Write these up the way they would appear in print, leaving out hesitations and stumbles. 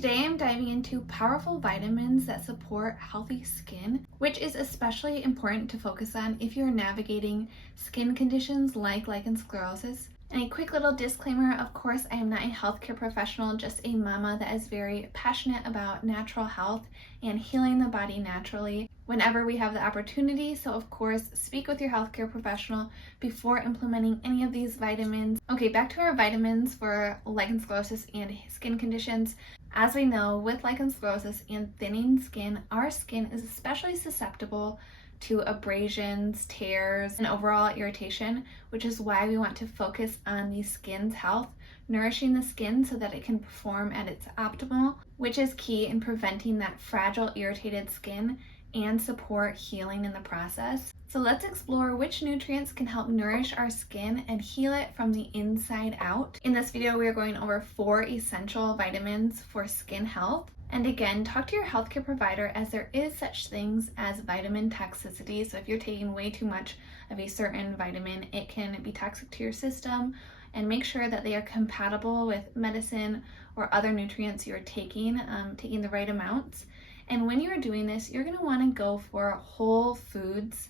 Today I'm diving into powerful vitamins that support healthy skin, which is especially important to focus on if you're navigating skin conditions like lichen sclerosus. And a quick little disclaimer, of course, I am not a healthcare professional, just a mama that is very passionate about natural health and healing the body naturally whenever we have the opportunity. So of course, speak with your healthcare professional before implementing any of these vitamins. Okay, back to our vitamins for lichen sclerosus and skin conditions. As we know, with lichen sclerosus and thinning skin, our skin is especially susceptible to abrasions, tears, and overall irritation, which is why we want to focus on the skin's health, nourishing the skin so that it can perform at its optimal, which is key in preventing that fragile, irritated skin and support healing in the process. So let's explore which nutrients can help nourish our skin and heal it from the inside out. In this video, we are going over 4 essential vitamins for skin health. And again, talk to your healthcare provider, as there is such things as vitamin toxicity. So if you're taking way too much of a certain vitamin, it can be toxic to your system, and make sure that they are compatible with medicine or other nutrients you're taking the right amounts. And when you're doing this, you're going to want to go for whole foods,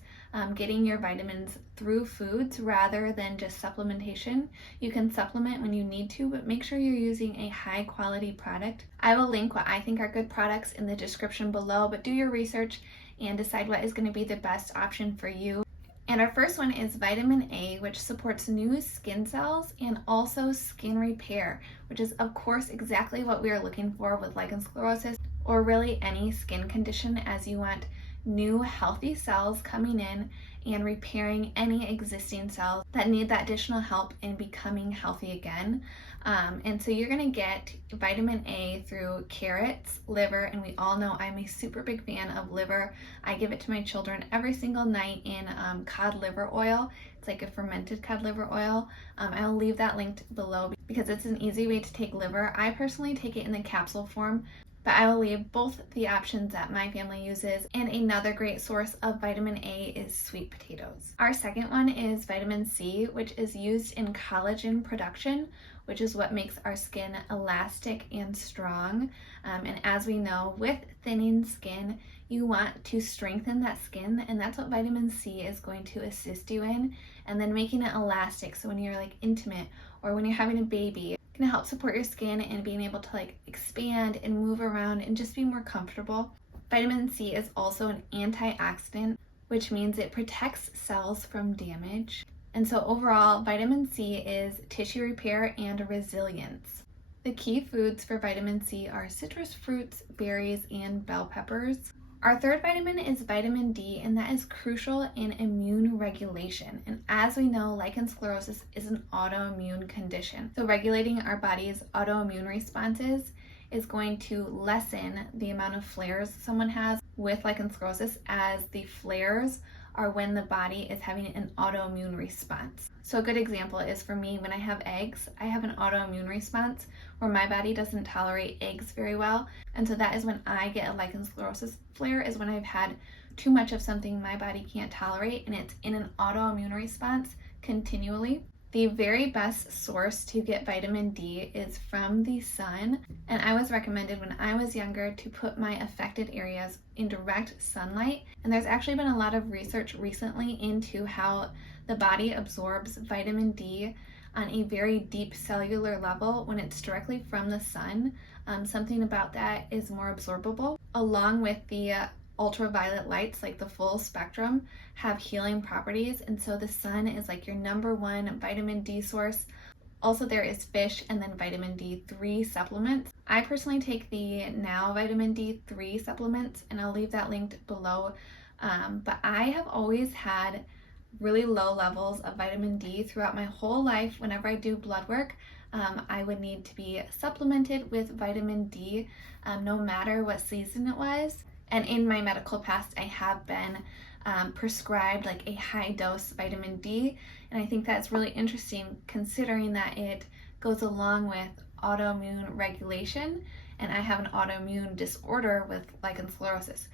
getting your vitamins through foods rather than just supplementation. You can supplement when you need to, but make sure you're using a high quality product. I will link what I think are good products in the description below, but do your research and decide what is going to be the best option for you. And our first one is vitamin A, which supports new skin cells and also skin repair, which is of course exactly what we are looking for with lichen sclerosus, or really any skin condition, as you want new healthy cells coming in and repairing any existing cells that need that additional help in becoming healthy again. And so you're going to get vitamin A through carrots, liver, and we all know I'm a super big fan of liver. I give it to my children every single night in cod liver oil. It's like a fermented cod liver oil. I'll leave that linked below because it's an easy way to take liver. I personally take it in the capsule form, but I will leave both the options that my family uses. And another great source of vitamin A is sweet potatoes. Our second one is vitamin C, which is used in collagen production, which is what makes our skin elastic and strong. And as we know, with thinning skin, you want to strengthen that skin, and that's what vitamin C is going to assist you in. And then making it elastic, so when you're like intimate or when you're having a baby, to help support your skin and being able to expand and move around and just be more comfortable. Vitamin C is also an antioxidant, which means it protects cells from damage. And so overall, vitamin C is tissue repair and resilience. The key foods for vitamin C are citrus fruits, berries, and bell peppers. Our third vitamin is vitamin D, and that is crucial in immune regulation. And as we know, lichen sclerosus is an autoimmune condition. So regulating our body's autoimmune responses is going to lessen the amount of flares someone has with lichen sclerosus, as the flares are when the body is having an autoimmune response. So a good example is for me, when I have eggs, I have an autoimmune response where my body doesn't tolerate eggs very well. And so that is when I get a lichen sclerosus flare, is when I've had too much of something my body can't tolerate and it's in an autoimmune response continually. The very best source to get vitamin D is from the sun, and I was recommended when I was younger to put my affected areas in direct sunlight. And there's actually been a lot of research recently into how the body absorbs vitamin D on a very deep cellular level when it's directly from the sun. Something about that is more absorbable, along with the ultraviolet lights, like the full spectrum, have healing properties, and so the sun is like your number one vitamin D source. Also, there is fish and then vitamin D3 supplements. I personally take the Now vitamin D3 supplements, and I'll leave that linked below. But I have always had really low levels of vitamin D throughout my whole life. Whenever I do blood work, I would need to be supplemented with vitamin D, no matter what season it was. And in my medical past, I have been prescribed a high dose vitamin D. And I think that's really interesting, considering that it goes along with autoimmune regulation. And I have an autoimmune disorder with lichen sclerosus.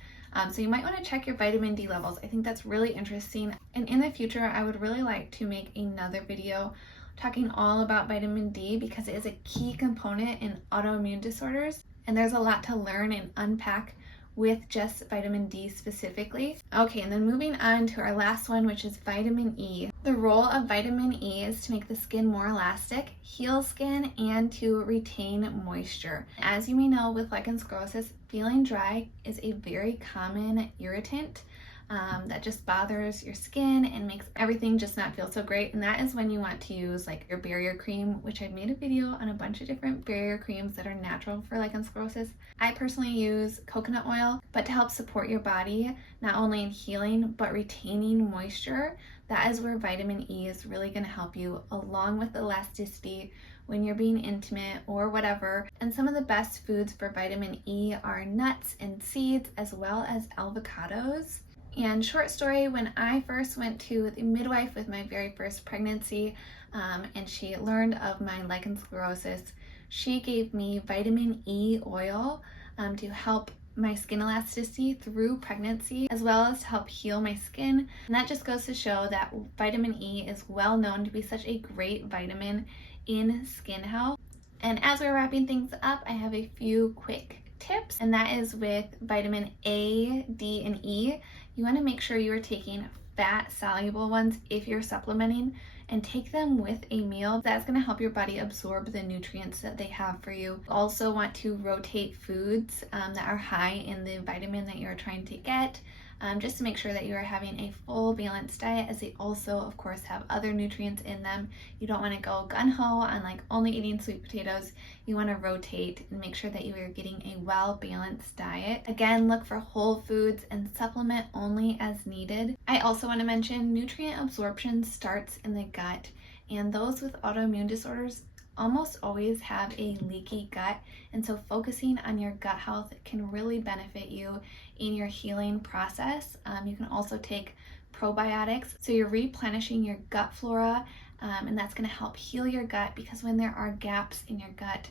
So you might want to check your vitamin D levels. I think that's really interesting. And in the future, I would really like to make another video talking all about vitamin D, because it is a key component in autoimmune disorders. And there's a lot to learn and unpack with just vitamin D specifically. Okay, and then moving on to our last one, which is vitamin E. The role of vitamin E is to make the skin more elastic, heal skin, and to retain moisture. As you may know, with lichen sclerosus, feeling dry is a very common irritant that just bothers your skin and makes everything just not feel so great. And that is when you want to use like your barrier cream, which I've made a video on a bunch of different barrier creams that are natural for lichen sclerosus. I personally use coconut oil, but to help support your body, not only in healing, but retaining moisture, that is where vitamin E is really going to help you, along with elasticity when you're being intimate or whatever. And some of the best foods for vitamin E are nuts and seeds, as well as avocados. And short story, when I first went to the midwife with my very first pregnancy, and she learned of my lichen sclerosus, she gave me vitamin E oil to help my skin elasticity through pregnancy, as well as to help heal my skin. And that just goes to show that vitamin E is well known to be such a great vitamin in skin health. And as we're wrapping things up, I have a few quick tips, and that is with vitamin A, D, and E. You want to make sure you are taking fat soluble ones if you're supplementing, and take them with a meal. That's going to help your body absorb the nutrients that they have for you. You also want to rotate foods that are high in the vitamin that you're trying to get, just to make sure that you are having a full balanced diet, as they also of course have other nutrients in them. You don't want to go gung-ho on like only eating sweet potatoes. You want to rotate and make sure that you are getting a well-balanced diet. Again, look for whole foods and supplement only as needed. I also want to mention nutrient absorption starts in the gut, and those with autoimmune disorders almost always have a leaky gut, and so focusing on your gut health can really benefit you in your healing process. You can also take probiotics, so you're replenishing your gut flora, and that's going to help heal your gut, because when there are gaps in your gut,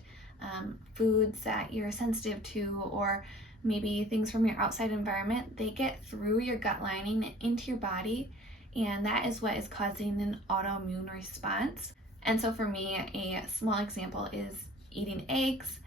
foods that you're sensitive to, or maybe things from your outside environment, they get through your gut lining into your body, and that is what is causing an autoimmune response. And so for me, a small example is eating eggs.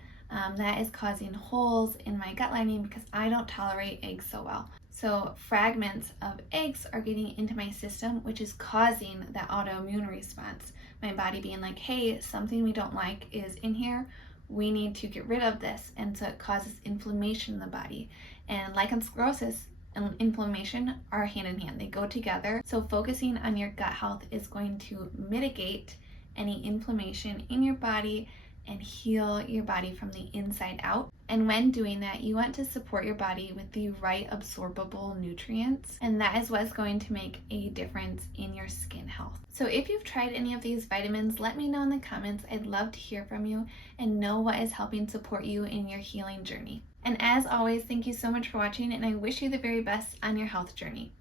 That is causing holes in my gut lining because I don't tolerate eggs so well. So fragments of eggs are getting into my system, which is causing that autoimmune response. My body being like, hey, something we don't like is in here. We need to get rid of this. And so it causes inflammation in the body. And lichen sclerosus and inflammation are hand in hand. They go together. So focusing on your gut health is going to mitigate any inflammation in your body and heal your body from the inside out. And when doing that, you want to support your body with the right absorbable nutrients, and that is what's going to make a difference in your skin health. So if you've tried any of these vitamins, let me know in the comments. I'd love to hear from you and know what is helping support you in your healing journey. And as always, thank you so much for watching, and I wish you the very best on your health journey.